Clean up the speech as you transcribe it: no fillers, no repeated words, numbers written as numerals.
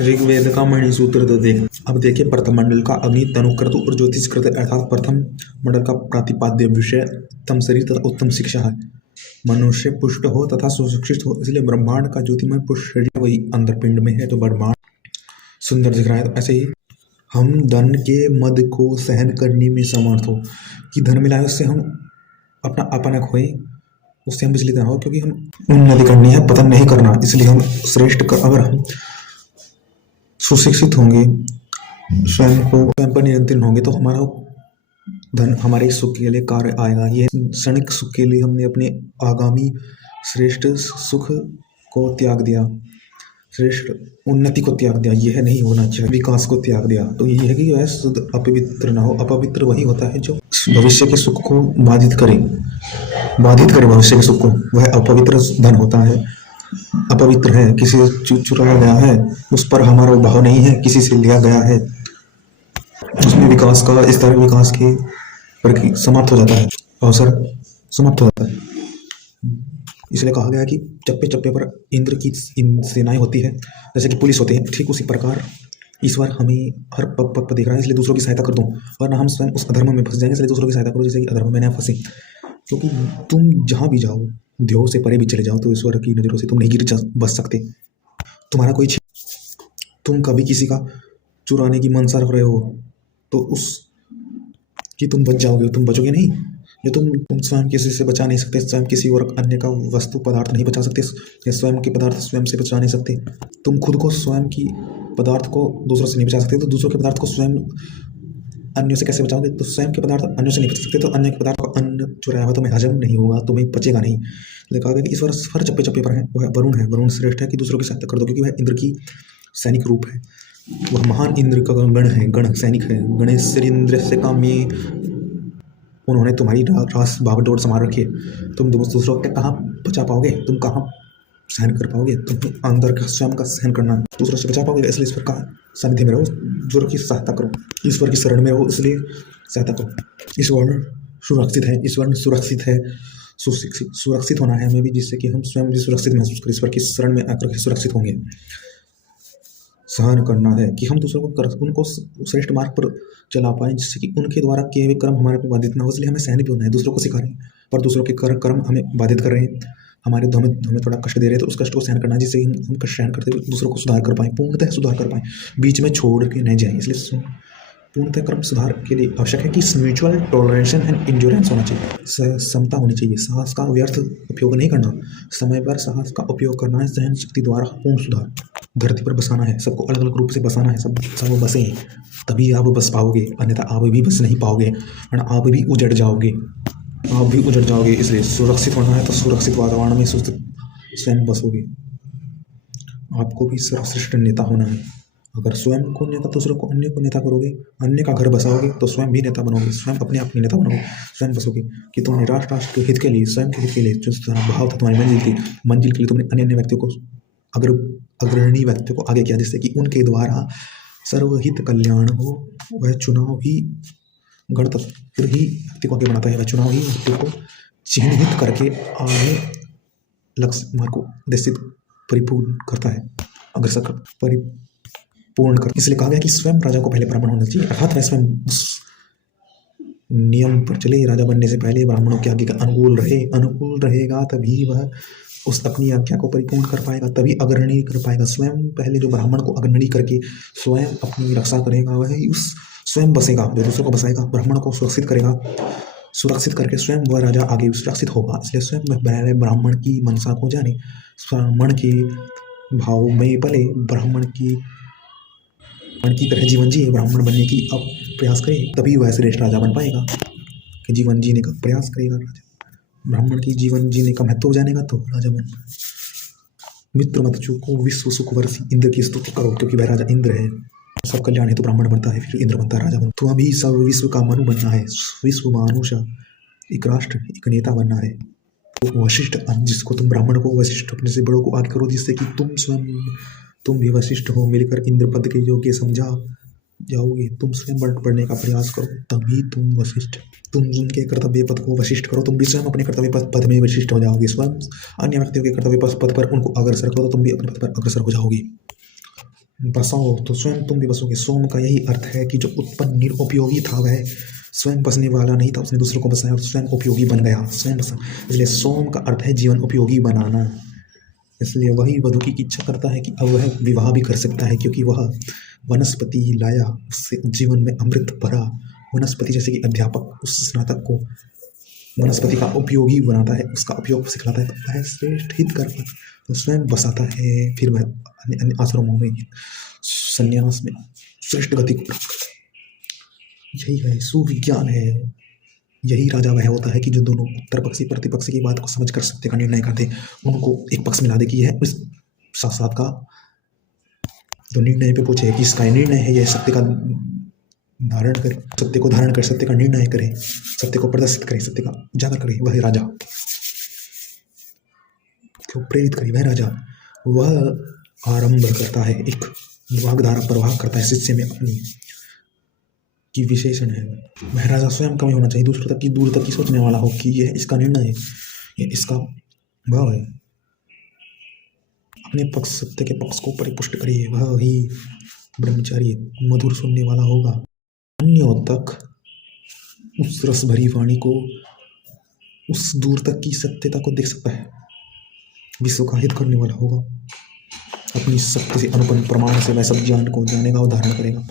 ऋग्वेद का मणिसूत्र तो देख। अब देखिए, प्रथम मंडल का अग्नि तनुक्रतु और ज्योतिष कृत अर्थात प्रथम मंडल का प्रतिपाद्य विषय उत्तम शरीर तथा उत्तम शिक्षा है। मनुष्य पुष्ट हो तथा सुशिक्षित हो, इसलिए ब्रह्मांड का ज्योतिमय पुष्ट शरीर वही अंतरपिंड में है तो ब्रह्मांड सुंदर दिख रहा है। तो ऐसे ही हम धन के मद को सहन करने में समर्थ हो कि धन मिलाए उससे हम अपना अपना खोए, उससे हम विचलित ना हो, क्योंकि हम उन्नति करनी है, पतन नहीं करना। इसलिए हम अगर हम सुशिक्षित होंगे, स्वयं पर नियंत्रण होंगे, तो हमारा धन हमारे सुख के लिए कार्य आएगा। ये क्षणिक सुख के लिए हमने अपने आगामी श्रेष्ठ सुख को त्याग दिया, श्रेष्ठ उन्नति को त्याग दिया। यह नहीं होना चाहिए, विकास को त्याग दिया। तो यही है कि वह शुद्ध अपवित्र ना हो। अपवित्र वही होता है जो भविष्य के सुख को बाधित करे भविष्य के सुख को, वह अपवित्र धन होता है। अपवित्र है, किसी से चुराया गया है, उस पर हमारा भाव नहीं है, किसी से लिया गया है, उसमें विकास का इस तरह विकास के पर समाप्त हो जाता है, अवसर समाप्त हो जाता है। इसलिए कहा गया है कि चप्पे चप्पे पर इंद्र की सेनाएं होती है, जैसे कि पुलिस होते हैं, ठीक उसी प्रकार ईश्वर हमें हर पग पग पर देख रहा है। इसलिए दूसरों की सहायता कर दो, वरना हम स्वयं उस अधर्म में फंस जाएंगे। इसलिए दूसरों की सहायता करो, जैसे कि अधर्म में न फंसे। क्योंकि तुम जहाँ भी जाओ, देह से परे भी चले जाओ, तो ईश्वर की नज़रों से तुम नहीं बच सकते। तुम्हारा कोई तुम कभी किसी का चुराने की मनसा रख रहे हो तो उस कि तुम बच जाओगे, तुम बचोगे नहीं। ये तुम स्वयं किसी से बचा नहीं सकते, स्वयं किसी और अन्य का वस्तु पदार्थ नहीं बचा सकते, या स्वयं के पदार्थ स्वयं से बचा नहीं सकते। तुम खुद को स्वयं की पदार्थ को दूसरों से नहीं बचा सकते, तो दूसरों के पदार्थ को स्वयं अन्यों से कैसे बचाओगे? तो स्वयं के पदार्थ अन्यों से नहीं बचा सकते, तो अन्य के पदार्थ को अन्न चुराया हुआ तुम्हें हजम नहीं होगा, तुम्हें पचेगा नहीं। इसलिए कहा गया कि ईश्वर हर चप्पे चप्पे पर है। वह वरुण है, वरुण श्रेष्ठ है कि दूसरों की सहायता कर दो, क्योंकि वह इंद्र की सैनिक रूप है। वह महान इंद्र का गण है, गण सैनिक है। गणेश इंद्र से काम में उन्होंने तुम्हारी रास भागदौड़ संभाल रखी है। तुम दूसरों के कहाँ बचा पाओगे? तुम कहाँ सहन कर पाओगे? तुम्हें अंदर का स्वयं का सहन करना, दूसरों से बचा पाओगे? इसलिए ईश्वर का सानिध्य में रहो, दूसरों की सहायता करो, ईश्वर की शरण में रहो, इसलिए सहायता करो। ईश्वर सुरक्षित है, ईश्वर सुरक्षित है, सुरक्षित होना है हमें भी, जिससे कि हम स्वयं भी सुरक्षित महसूस करें, ईश्वर की शरण में आकर सुरक्षित होंगे। सहन करना है कि हम दूसरों को उनको श्रेष्ठ मार्ग पर चला पाएं, जिससे कि उनके द्वारा किए हुए कर्म हमारे पे बाधित ना हो। इसलिए हमें सहन भी होना है। दूसरों को सिखा रहे हैं, पर दूसरों के कर्म हमें बाधित कर रहे हैं, हमें थोड़ा कष्ट दे रहे हैं, तो उस कष्ट को सहन करना है, जिससे हम कष्ट सहन करते हुए दूसरों को सुधार कर पाएं, पूर्णतः सुधार कर पाएं, बीच में छोड़ के नहीं जाएं। इसलिए पूर्णतः कर्म सुधार के लिए आवश्यक है कि म्यूचुअल टॉलरेशन एंड इंड्योरेंस होना चाहिए, समता होनी चाहिए। साहस का व्यर्थ उपयोग नहीं करना, समय पर साहस का उपयोग करना है। सहन शक्ति द्वारा पूर्ण सुधार धरती पर बसाना है, सबको अलग अलग रूप से बसाना है। सब बसें, तभी आप बस पाओगे, अन्यथा आप भी बस नहीं पाओगे, वरना आप भी उजड़ जाओगे, इसलिए सुरक्षित होना है तो सुरक्षित वातावरण में स्वयं बसोगे। आपको भी सर्वश्रेष्ठ नेता होना है। अगर स्वयं को नेता, दूसरों को अन्य को नेता करोगे, अन्य का घर बसाओगे, तो स्वयं भी नेता बनोगे, स्वयं अपने आप नेता बनोगे, स्वयं बसोगे। कि तुमने राष्ट्र के हित के लिए, स्वयं के हित के लिए, जो तुम्हारा भाव था तुम्हारी मंजिल के लिए, तुमने अन्य व्यक्तियों को अग्रणी व्यक्तियों को आगे किया, जिससे कि उनके द्वारा सर्वहित कल्याण हो। वह चुनाव ही गणतंत्र ही व्यक्ति को आगे बनाता है, वह चुनाव ही व्यक्ति को चिन्हित करके आगे लक्ष्य मार्ग को निश्चित परिपूर्ण करता है, अग्रसर परिपूर्ण कर। इसलिए कहा गया कि स्वयं राजा को पहले ब्राह्मण होना चाहिए, अर्थात वह स्वयं उस नियम पर चले, राजा बनने से पहले ब्राह्मणों के आगे का अनुकूल रहेगा, तभी वह उस अपनी आज्ञा को परिपूर्ण कर पाएगा, तभी अग्रणी कर पाएगा। स्वयं पहले जो ब्राह्मण को अग्रणी करके स्वयं अपनी रक्षा करेगा, वही उस स्वयं बसेगा, जो दूसरों को बसाएगा, ब्राह्मण को सुरक्षित करेगा, सुरक्षित करके स्वयं वह राजा आगे सुरक्षित होगा। इसलिए स्वयं पहले ब्राह्मण की मनसा को जाने, ब्राह्मण के भाव में पले, ब्राह्मण की तरह जीवन जिए, ब्राह्मण बनने की अब प्रयास करे, तभी वह श्रेष्ठ राजा बन पाएगा। कि जीवन जीने का प्रयास करेगा राजा, ब्राह्मण की जीवन जीने का महत्व जानेगा तो राजा बन। मित्र मत चूको विश्व सुख वर्षी, इंद्र की स्तुति करो, क्योंकि वह राजा इंद्र है। सब कल्याण है तो ब्राह्मण बनता है, फिर इंद्र बनता है, राजा बनता है। तो अभी सब विश्व का मनु बनना है, विश्व मानुषा, एक राष्ट्र, एक नेता बनना है। तो वशिष्ठ, जिसको तुम ब्राह्मण को, वशिष्ठ अपने से बड़ों को आगे करो, जिससे कि तुम भी वशिष्ठ हो, मिलकर इंद्र पद के योग्य समझा जाओगे। तुम स्वयं बढ़ने का प्रयास करो, तभी तुम वशिष्ठ, तुम उनके कर्तव्य पद को वशिष्ठ करो, तुम भी स्वयं अपने कर्तव्य पद में वशिष्ठ हो जाओगे। स्वयं अन्य व्यक्तियों के कर्तव्य पद पर उनको अग्रसर करो, तो तुम भी अपने पद पर अग्रसर हो जाओगे। बसाओ तो स्वयं तुम भी बसोगे। सोम का यही अर्थ है कि जो उत्पन्न निरुपयोगी था वह स्वयं बसने वाला नहीं था, उसने दूसरों को बसाया और स्वयं उपयोगी बन गया, स्वयं बसा। इसलिए सोम का अर्थ है जीवन उपयोगी बनाना। इसलिए वही वधु की इच्छा करता है कि अब वह विवाह भी कर सकता है, क्योंकि वह वनस्पति लाया, उससे जीवन में अमृत भरा। वनस्पति जैसे कि अध्यापक उस स्नातक को वनस्पति का उपयोगी बनाता है, उसका उपयोग सिखलाता है, तो वह श्रेष्ठ हित करता तो स्वयं बसाता है। फिर वह अन्य अन्य आश्रमों में संन्यास में श्रेष्ठ गति को प्राप्त करता है। यही है, सुविज्ञान है। यही राजा वह होता है कि जो दोनों उत्तर पक्षी प्रतिपक्षी की बात को समझकर सत्य का निर्णय करते, उनको एक पक्ष में ला दे कि यह इस शास्त्रार्थ का जो निर्णय पे पूछे कि इसका निर्णय है, यह सत्य का धारण करे, सत्य को धारण कर सत्य का निर्णय करे, सत्य को प्रदर्शित करे, सत्य का उजागर करे, वह राजा को प्रेरित करे। वह राजा वह आरंभ करता है, एक वाग्धारा प्रवाह करता है शिष्य में अपनी की विशेषण है। वह राजा स्वयं का भी होना चाहिए, दूसरों तक की दूर तक की सोचने वाला हो कि यह इसका निर्णय है, यह इसका भाव है। अपने पक्ष सत्य के पक्ष को परिपुष्ट करिए, वह ही ब्रह्मचारी मधुर सुनने वाला होगा। अन्यों तक उस रस भरी वाणी को, उस दूर तक की सत्यता को देख सकता है, विश्व का हित करने वाला होगा। अपनी सत्य से अनुपम प्रमाण से वह सब ज्ञान को जानेगा और धारण करेगा।